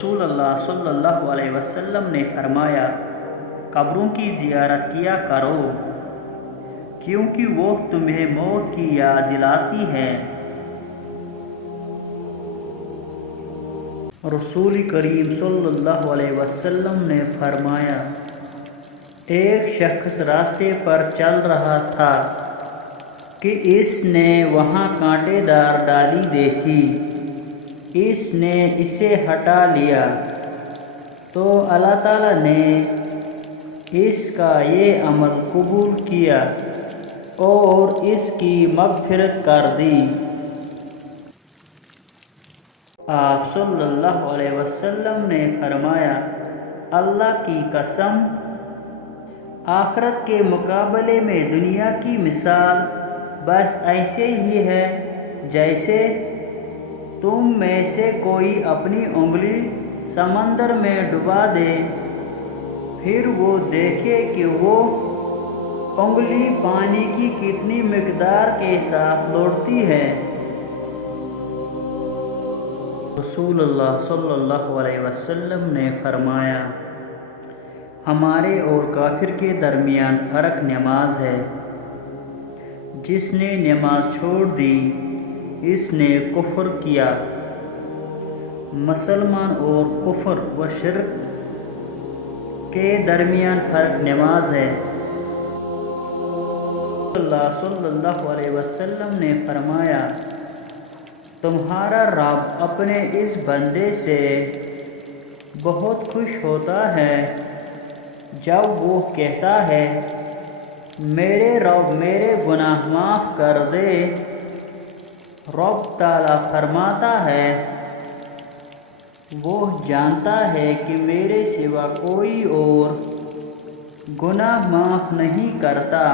رسول اللہ صلی اللہ علیہ وسلم نے فرمایا، قبروں کی زیارت کیا کرو کیونکہ وہ تمہیں موت کی یاد دلاتی ہے۔ رسول کریم صلی اللہ علیہ وسلم نے فرمایا، ایک شخص راستے پر چل رہا تھا کہ اس نے وہاں کانٹے دار ڈالی دیکھی۔ اس نے اسے ہٹا لیا تو اللہ تعالیٰ نے اس کا یہ عمل قبول کیا اور اس کی مغفرت کر دی۔ آپ صلی اللہ علیہ وسلم نے فرمایا، اللہ کی قسم، آخرت کے مقابلے میں دنیا کی مثال بس ایسے ہی ہے جیسے تم میں سے کوئی اپنی انگلی سمندر میں ڈبا دے، پھر وہ دیکھے کہ وہ انگلی پانی کی کتنی مقدار کے ساتھ لوٹتی ہے۔ رسول اللہ صلی اللہ علیہ وسلم نے فرمایا، ہمارے اور کافر کے درمیان فرق نماز ہے۔ جس نے نماز چھوڑ دی اس نے کفر کیا۔ مسلمان اور کفر و شرک کے درمیان فرق نماز ہے۔ اللہ صلی اللہ علیہ وسلم نے فرمایا، تمہارا رب اپنے اس بندے سے بہت خوش ہوتا ہے جب وہ کہتا ہے، میرے رب میرے گناہ معاف کر دے۔ رب تعالیٰ فرماتا ہے، وہ جانتا ہے کہ میرے سوا کوئی اور گناہ معاف نہیں کرتا۔